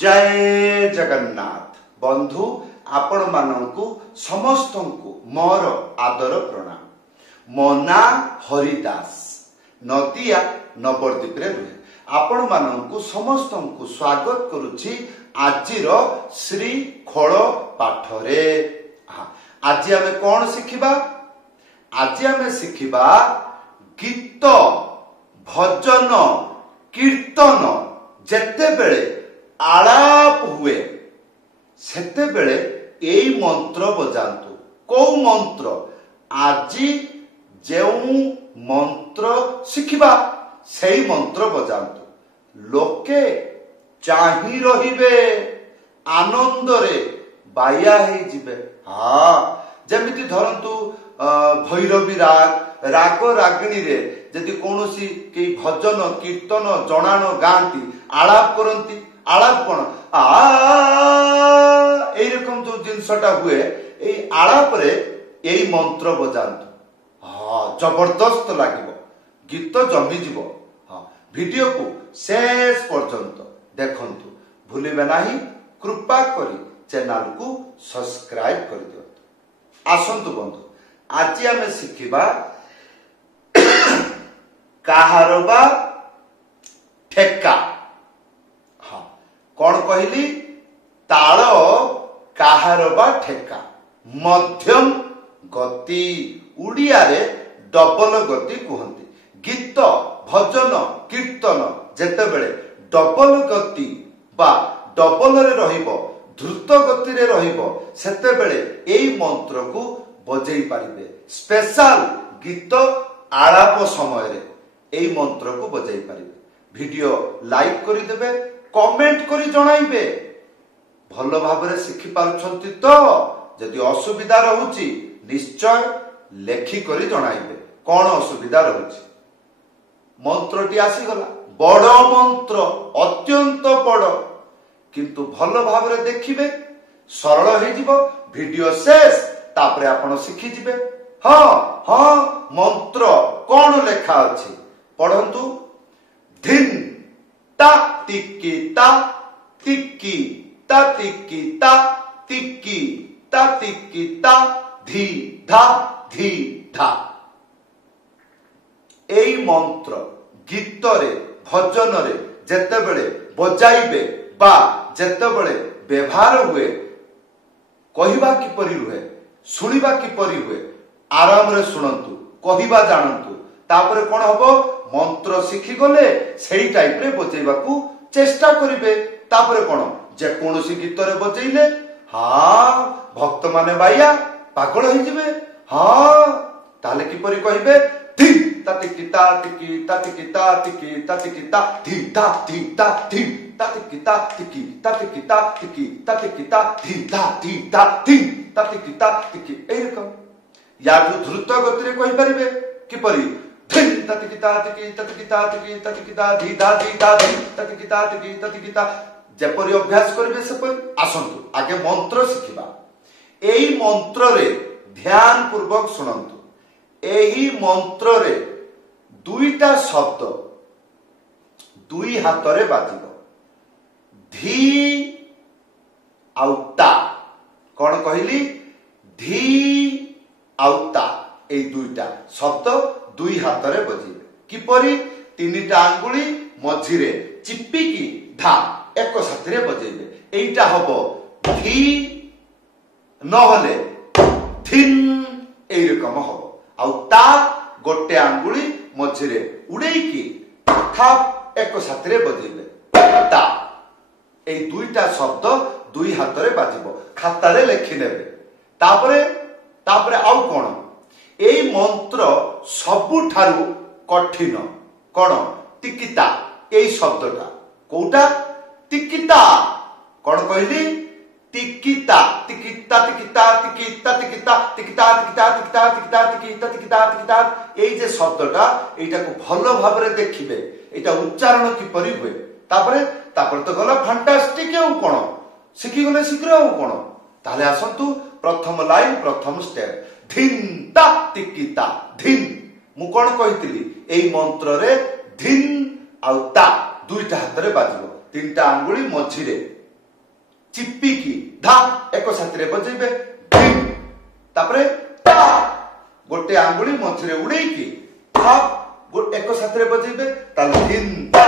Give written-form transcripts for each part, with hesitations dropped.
जय जगन्नाथ बंधु आपण मानू समस्त मोर आदर प्रणाम। मो ना हरिदास नदिया नवद्वीप रुहे आपण मानू समस्त को स्वागत करुछि आजिर श्री खोल पाठरे। आज आमे कौन शिखिबा? आज आमे शिखिबा गीत भजन कीर्तन जेते बेले आलाप हुए सेते बेले एई मंत्र बजांतु। को मंत्र? आज जेउ मंत्र शिखिबा सेई मंत्र बजांतु। लोके चाही रहिबे आनंद रे बाया हे जिबे। जेमिति धरंतु भैरवी राग राग रागिणी रे यदि कोनोसी के भजन कीर्तन जणाण गांती आलाप करंती। आलाप कोन एई रकम जो जिनसटा हुए एई आलाप रे एई मंत्र बजांतु। जबरदस्त लागिबो, गीत जमी जीवो। वीडियो को शेष पर्यंत देखंतु, भूलिबे नाही। कृपा करी चैनल को सब्सक्राइब कर दियो। आसंतु बंधु, आज आमे शिखिबा काहारबा ठेका। कौन कहली? ताल काहारबा ठेका मध्यम गति उड़िया रे डबल गति कहती। गीत भजन कीर्तन जेते बेले डबल गति बा डबल रे रहिबो, द्रुत गति रे रहिबो, सेते बेले एई मंत्र को बजै पारिबे। स्पेशल गीत आलाप समय रे एई मंत्र को बजै पारिबे। वीडियो लाइक करि देबे, कमेंट करी जणाइबे। भलो भाबरे शिखि पारुछंती तो जदि असुविधा रहउची निश्चय लेखि करी जणाइबे कोन असुविधा रहउची। मंत्रटी आसी गला, बड़ मंत्र, अत्यंत बड़, किंतु भलो भाबरे देखिबे सरल हे जिवो। वीडियो शेष तापरे आपण शिखि जिवे। मंत्र कोन लेखा अछि पढंतु। धिन ता तिक्की ता तिक्की ता तिक्की ता तिक्की ता तिक्की ता धी धा धी धा। एई मंत्र गीत रे भजन रे जेते बेले बजाइबे बा जेते बेले व्यवहार हुए, कहिबा किपरि हुए, सुनिबा किपरि हुए, आराम रे सुनंतु, कहिबा जानंतु। तापरे कोन हबो? मंत्र शिखि गले सेही टाइप रे बजेबा को चेष्टा करिवे। तापरे कोन जे कोनोसी गीत रे बजेइले भक्त माने बाया पागल होई जिवे। ताले किपरि कहिबे? धी ताति किता तिकी ताति किता तिकी ताति किता धी ता धी ता धी ताति किता तिकी ताति किता तिकी ताति किता धी ता धी ता धी ताति किता तिकी। एई रकम या द्रुत गति रे कहि परिबे किपरि? धिन ताति किता तिकी ताति किता तिकी ताति किता धी ता धी ता धी ताति किता तिकी ताति किता। जेपरि अभ्यास करिवे सेपरि। आसंतु आगे मंत्र शिखिबा। एई मंत्र रे ध्यान पूर्वक सुनंतु। एही मंत्र रे दुईटा शब्द दुई हाथ रे बाजिबो। धी आउ ता। कौन कहली? धी आउ ता। एई दुईटा शब्द दुई हाथ रे बजिबे। किपरि? तीनिटा आंगुली मझिरे चिपिकी धा एक साथी रे बजेबे। एइटा हबो धी नहले धिन। एई रकम हबो। आउ ता गोटे आंगुली मझिरे उड़ेकी थाप एक साथी रे बजेबे ता। एई दुईटा शब्द दुई हाथ रे बाजिबो। खाता रे लेखि नेबे। तापरे आउ कोन? एई मंत्र सबुठारु कठिन कोन? तिकिता। एई शब्दटा कोउटा? तिकिता। कोन कहली? तिकिता तिकिता तिकिता तिकिता तिकिता तिकिता तिकिता तिकिता तिकिता तिकिता तिकिता तिकिता। एई जे शब्दटा एटा को भलो भाबरे देखिबे एटा उच्चारण किपरि हुए। तापरे तो गला फैंटास्टिक। एउ कोन शिखि गले शीघ्र आउ कोन? ताले आसंतु प्रथम लाइन प्रथम स्टेप। धिन ता तिकिता धिन। मु कोन कहितली? एई मंत्र रे धिन आउ ता दुईटा हाथ रे बाजिबो। तीनटा आंगुली मझिरे ଚିପିକି ଧା ଏକ ସାଥିରେ ବଜେଇବେ ଧିନ୍। ତାପରେ ତା ଗୋଟେ ଆଙ୍ଗୁଳି ମଝିରେ ଉଡେଇକି ଧା ଏକ ସାଥିରେ ବଜେଇବେ ତାହେଲେ ଧିନ୍ ତା।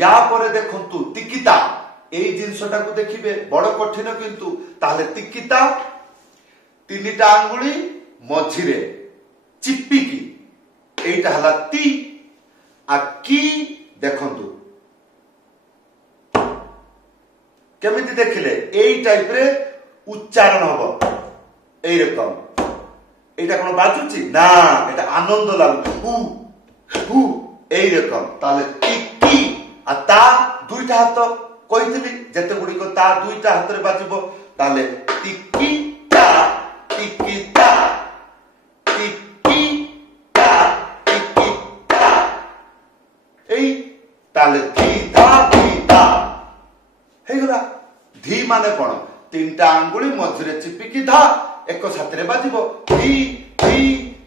ୟା ପରେ ଦେଖନ୍ତୁ ତିକିତା, ଏଇ ଜିନିଷଟାକୁ ଦେଖିବେ ବଡ କଠିନ କିନ୍ତୁ ତାହେଲେ ତିକିତା ତିନିଟା ଆଙ୍ଗୁଳି ମଝିରେ ଚିପିକି এইটা হলা তি। আর কি দেখন্তু কেমিতি দেখিলে এই টাইপরে উচ্চারণ হব এইরকম। এইটা কোন বাজুচি না, এটা আনন্দ লাগুছে হু হু এইরকম। তাহলে টিকি আর তা দুইটা হাত কইছিলি যেতে গুড়িক তা দুইটা হাতরে বাজিব তাহলে টিকি তা টিকি তা টিকি তা টিকি তা। এই তাহলে ধি ধা ধি ধা ହେଇଗଲା। ধি মানে কোন তিনটা আঙ্গুলি মঝিরে চিপিকি ধা এক সাথে বাজিব ধি ধি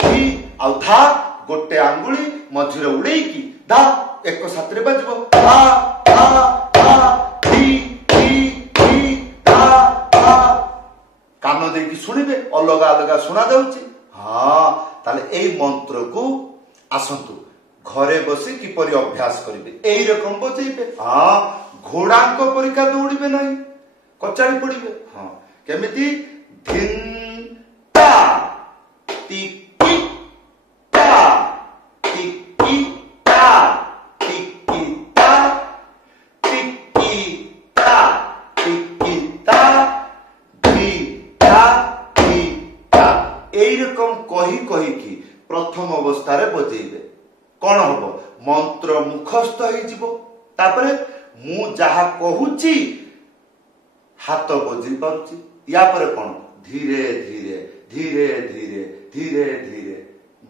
ধি। আর ধা গোটে আঙ্গুলি মঝিরে উড়েইকি ধা এক সাথে বাজিব ধা ধা ধা ধি ধি ধি ধা ধা। কান ଦେଇକି শুনিবে অলগা অলগা শোনা যাଉଛି। হ্যাঁ তাহলে এই মন্ত্রকু আসন্তু ঘরে বসে কিপরি অভ্যাস করিবে এইরকম বজাইবে। হ্যাঁ ঘোড়াঙ্ক পরীক্ষা দৌড়িবে নাই, কচাড়ি পড়িবে। হ্যাঁ কেমিতি ধিন তা টিকি তা টিকি তা টিকি তা টিকি তা টিকি তা ধি ধা ধি ধা। এইরকম কহি কহিকি প্রথম অবস্থায় বজাইবে। কোন হব মন্ত্র মুখস্থ হইଯିବ। তারপরে মু যাহা কহুছি হাত বজি পারুছি। ইয়া পরে কোন ধীরে ধীরে ধীরে ধীরে ধীরে ধীরে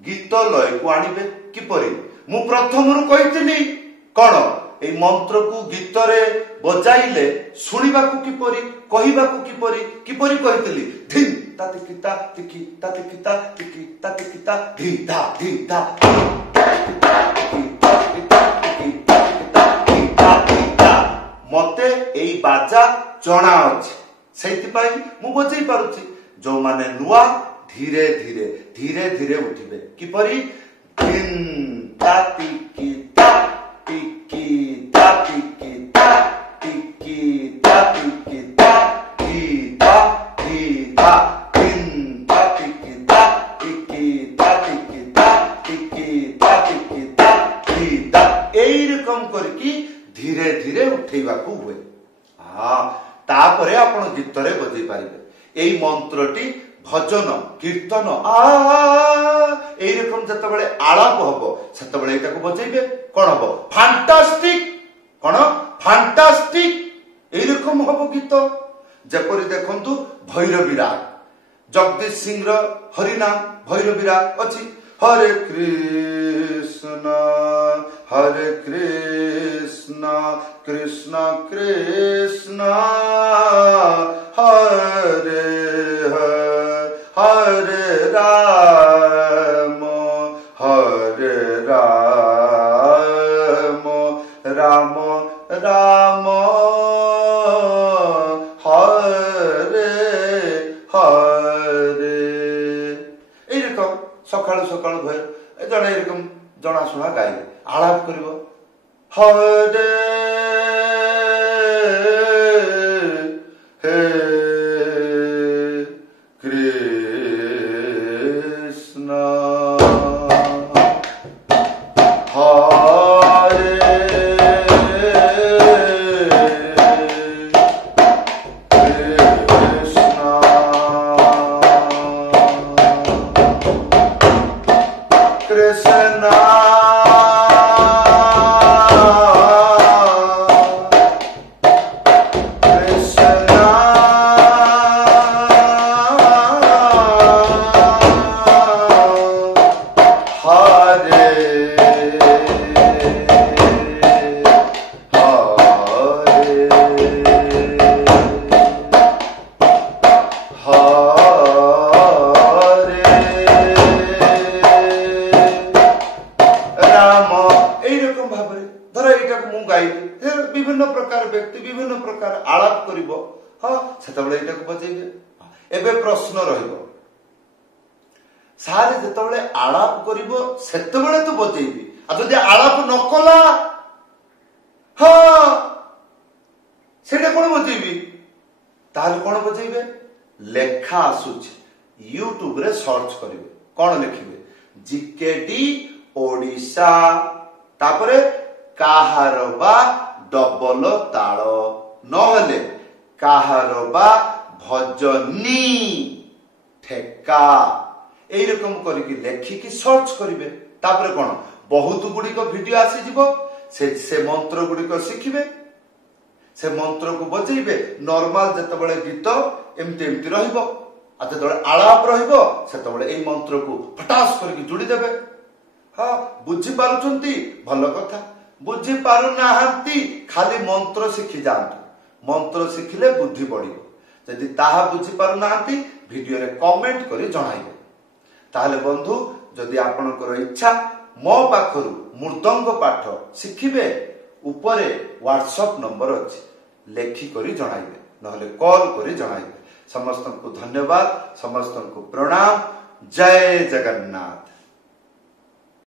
গীত লয়কু আনিবে। কিপরি মু প্রথমরু কইছিলি কোন এই মন্ত্রকু গীতরে বজাইলে শুনিবাকু কিপরি কহিবাকু কিপরি কিপরি কইছিলি ধিন তাতে কিতা তিকি তাতে কিতা তিকি তাতে কিতা ধি ধা ধি ধা। মতে এই বাজা জনা আছে সেইপাই মু বজাই পারুছি। যে মানে নুয়া ধীরে ধীরে ধীরে ধীরে উঠিবে কিপরি ধিন তা তিকি তা তিকি তা তিকি তা তিকি তা তিকি তা ধি ধা ধি ধা ধিন তা তিকি তা তিকি তা তিকি তা তিকি তা তিকি তা ধি ধা। এইরকম করিকি ধীরে ধীরে উঠেইবাকু হুয়ে। হ্যাঁ তারপরে আপন গীতরে বজাই পারিবে। এই মন্ত্রটি ভজন কীর্তন এইরকম যেতবে আলাপ হব সেতবে এটাকে বজাইবে। কোন হব ফান্টাস্টিক কোন ফান্টাস্টিক এইরকম হব গীত। যেপরি দেখন্তু ভৈরবী রাগ জগদীশ সিংর হরিনাম ভৈরবী রাগ অছি হরে কৃষ্ণ হরে কৃষ্ণ কৃষ্ণ কৃষ্ণ হরে হরে রাম হরে রাম রাম রাম হরে হরে। এইরকম সকালু সকালু ভয় জনে এরকম জনাশোনা গাইবে আলাপ করিব হরে হে কৃষ্ণ হরে কৃষ্ণ কৃষ্ণ বিভিন্ন প্রকার ব্যক্তি বিভিন্ন প্রকার আলাপ করিব हाँ सेतबेले एटा को बजेइबे एबे प्रश्न रहिबो सारे जेतबेले आलाप करिवो सेतबेले तो बजेइबी आ जदि आलाप न कला हाँ सेटा कोन बजेइबी ताहले कोन बजेइबे लेखा आसुछि यूट्यूब रे सर्च करिवे कोन लिखिबे जीकेटी ओडिशा तापरे काहारबा डबल ताल नहले काहारबा भजनी ठेका एई रकम करिकि लेखिकि सर्च करिवे तापरे कोन बहुत गुडी को वीडियो आसी जिवो से मंत्र गुडी को शिखिबे से मंत्र को बजेइबे नॉर्मल जतबेले गीत एमती एमती रहिबो आ जतबेले आलाप रहिबो सेतबेले एई मंत्र को फटास करिकि जोडी देबे हाँ बुझी पारुचंती भल कथा बुझी पारु नाहंती खाली मंत्र शिखि जांतु मंत्र शिखिले बुद्धि बढ़िबो जदि ताहा बुझी पारु नाहंती वीडियो रे कमेंट करी जणाइबे ताहले बंधु जदि आपनकर इच्छा मो पाखरु मृदंग पाठ शिखिबे उपरे व्हाट्सएप नंबर अछि लेखि करी जणाइबे नहले कॉल करी जणाइबे समस्त को धन्यवाद समस्त को प्रणाम जय जगन्नाथ।